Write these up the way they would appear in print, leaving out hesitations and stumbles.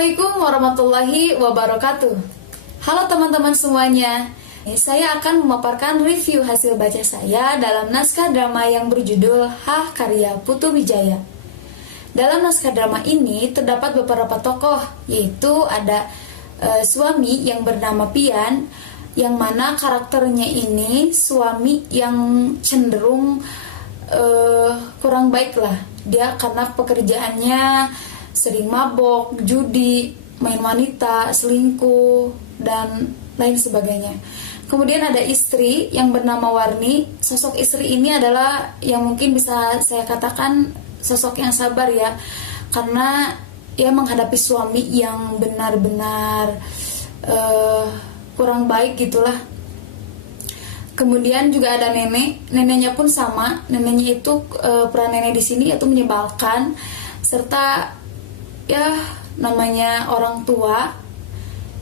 Assalamualaikum warahmatullahi wabarakatuh. Halo teman-teman semuanya. Saya akan memaparkan review hasil baca saya dalam naskah drama yang berjudul Hah karya Putu Wijaya. Dalam naskah drama ini terdapat beberapa tokoh, yaitu ada suami yang bernama Pian, yang mana karakternya ini suami yang cenderung kurang baik lah. Dia karena pekerjaannya sering mabok, judi, main wanita, selingkuh, dan lain sebagainya. Kemudian ada istri yang bernama Warni. Sosok istri ini adalah yang mungkin bisa saya katakan sosok yang sabar ya, karena ia menghadapi suami yang benar-benar kurang baik gitulah. Kemudian juga ada nenek. Neneknya pun sama. Neneknya itu peran nenek di sini yaitu menyebalkan, serta ya namanya orang tua,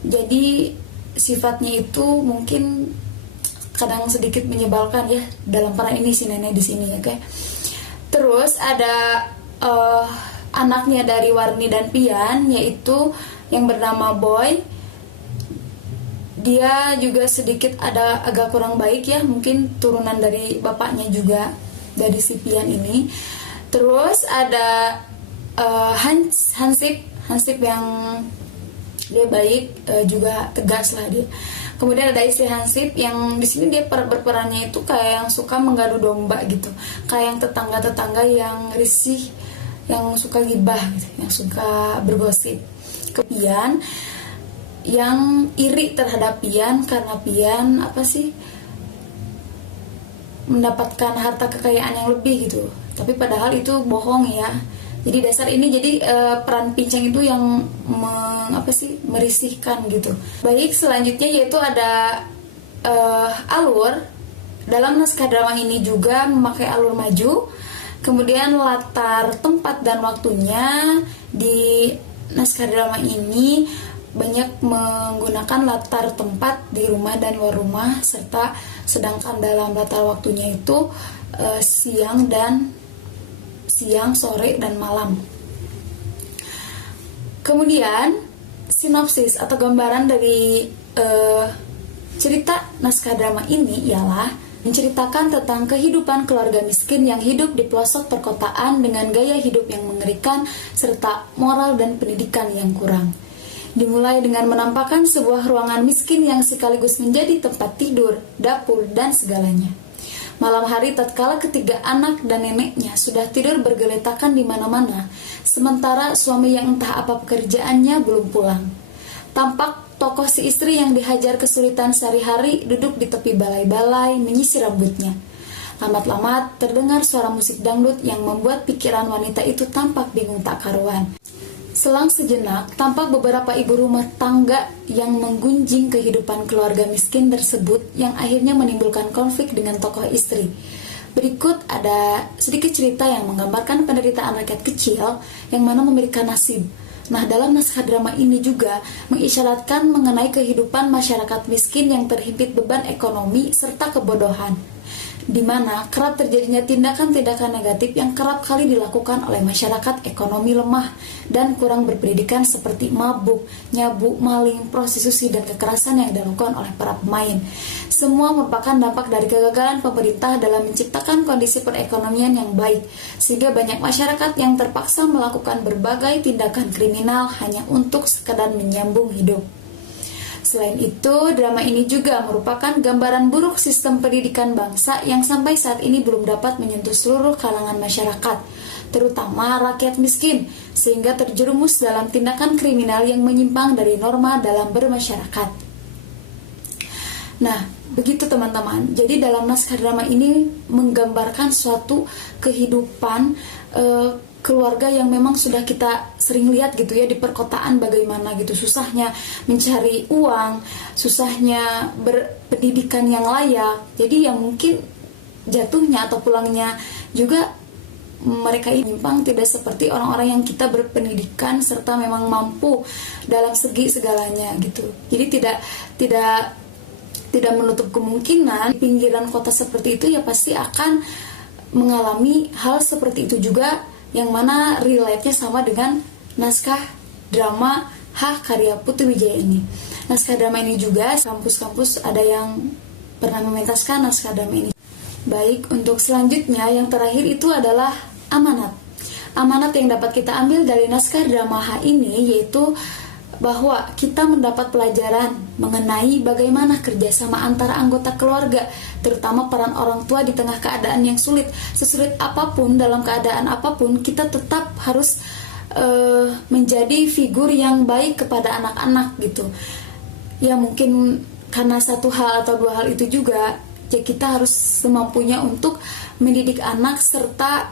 jadi sifatnya itu mungkin kadang sedikit menyebalkan ya dalam peran ini si nenek di sini, oke. Terus ada anaknya dari Warni dan Pian, yaitu yang bernama Boy. Dia juga sedikit ada agak kurang baik ya, mungkin turunan dari bapaknya juga dari si Pian ini. Terus ada Hansip yang dia baik, juga tegas lah dia. Kemudian ada istri Hansip yang di sini dia berperannya itu kayak yang suka mengadu domba gitu, kayak yang tetangga-tetangga yang risih, yang suka gibah gitu, yang suka bergosip. Kepian yang iri terhadap Pian karena Pian mendapatkan harta kekayaan yang lebih gitu, tapi padahal itu bohong ya. Jadi dasar ini peran pincang itu yang merisihkan gitu. Baik, selanjutnya yaitu ada alur. Dalam naskah drama ini juga memakai alur maju. Kemudian latar tempat dan waktunya di naskah drama ini banyak menggunakan latar tempat di rumah dan luar rumah, serta sedangkan dalam latar waktunya itu siang, sore, dan malam. Kemudian sinopsis atau gambaran dari cerita naskah drama ini ialah menceritakan tentang kehidupan keluarga miskin yang hidup di pelosok perkotaan dengan gaya hidup yang mengerikan serta moral dan pendidikan yang kurang. Dimulai dengan menampakkan sebuah ruangan miskin yang sekaligus menjadi tempat tidur, dapur, dan segalanya. Malam hari tatkala ketiga anak dan neneknya sudah tidur bergeletakan di mana-mana, sementara suami yang entah apa pekerjaannya belum pulang. Tampak tokoh si istri yang dihajar kesulitan sehari-hari duduk di tepi balai-balai menyisir rambutnya. Lambat-lambat terdengar suara musik dangdut yang membuat pikiran wanita itu tampak bingung tak karuan. Selang sejenak, tampak beberapa ibu rumah tangga yang menggunjing kehidupan keluarga miskin tersebut yang akhirnya menimbulkan konflik dengan tokoh istri. Berikut ada sedikit cerita yang menggambarkan penderitaan rakyat kecil yang mana memiliki nasib. Nah, dalam naskah drama ini juga mengisyaratkan mengenai kehidupan masyarakat miskin yang terhimpit beban ekonomi serta kebodohan, di mana kerap terjadinya tindakan-tindakan negatif yang kerap kali dilakukan oleh masyarakat ekonomi lemah dan kurang berpendidikan seperti mabuk, nyabuk, maling, prostitusi, dan kekerasan yang dilakukan oleh para pemain. Semua merupakan dampak dari kegagalan pemerintah dalam menciptakan kondisi perekonomian yang baik, sehingga banyak masyarakat yang terpaksa melakukan berbagai tindakan kriminal hanya untuk sekadar menyambung hidup. Selain itu, drama ini juga merupakan gambaran buruk sistem pendidikan bangsa yang sampai saat ini belum dapat menyentuh seluruh kalangan masyarakat, terutama rakyat miskin, sehingga terjerumus dalam tindakan kriminal yang menyimpang dari norma dalam bermasyarakat. Nah, begitu teman-teman. Jadi dalam naskah drama ini menggambarkan suatu kehidupan keluarga yang memang sudah kita sering lihat gitu ya di perkotaan, bagaimana gitu susahnya mencari uang, susahnya berpendidikan yang layak. Jadi yang mungkin jatuhnya atau pulangnya juga mereka ini menyimpang, tidak seperti orang-orang yang kita berpendidikan serta memang mampu dalam segi segalanya gitu. Jadi tidak menutup kemungkinan pinggiran kota seperti itu ya pasti akan mengalami hal seperti itu juga, yang mana relate-nya sama dengan naskah drama Hah karya Putu Wijaya ini. Naskah drama ini juga kampus-kampus ada yang pernah mementaskan naskah drama ini. Baik, untuk selanjutnya yang terakhir itu adalah amanat. Amanat yang dapat kita ambil dari naskah drama H ini yaitu bahwa kita mendapat pelajaran mengenai bagaimana kerjasama antara anggota keluarga, terutama peran orang tua di tengah keadaan yang sulit. Sesulit apapun, dalam keadaan apapun, kita tetap harus menjadi figur yang baik kepada anak-anak gitu. Ya mungkin karena satu hal atau dua hal itu juga, ya kita harus semampunya untuk mendidik anak, serta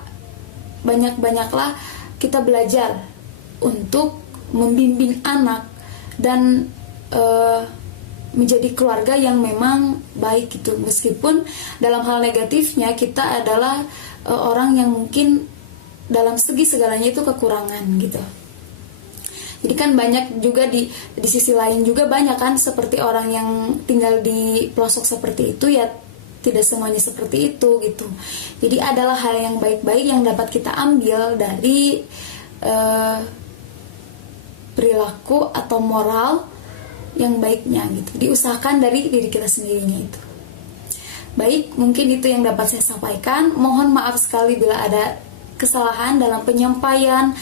banyak-banyaklah kita belajar untuk membimbing anak dan menjadi keluarga yang memang baik gitu. Meskipun dalam hal negatifnya kita adalah orang yang mungkin dalam segi segalanya itu kekurangan gitu. Jadi kan banyak juga di sisi lain juga banyak kan seperti orang yang tinggal di pelosok seperti itu, ya tidak semuanya seperti itu gitu. Jadi adalah hal yang baik-baik yang dapat kita ambil dari perilaku atau moral yang baiknya gitu, diusahakan dari diri kita sendirinya itu. Baik, mungkin itu yang dapat saya sampaikan. Mohon maaf sekali bila ada kesalahan dalam penyampaian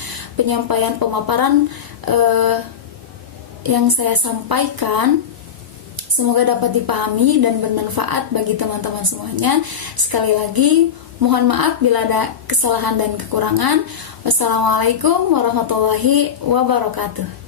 pemaparan yang saya sampaikan. Semoga dapat dipahami dan bermanfaat bagi teman-teman semuanya. Sekali lagi, mohon maaf bila ada kesalahan dan kekurangan. Wassalamualaikum warahmatullahi wabarakatuh.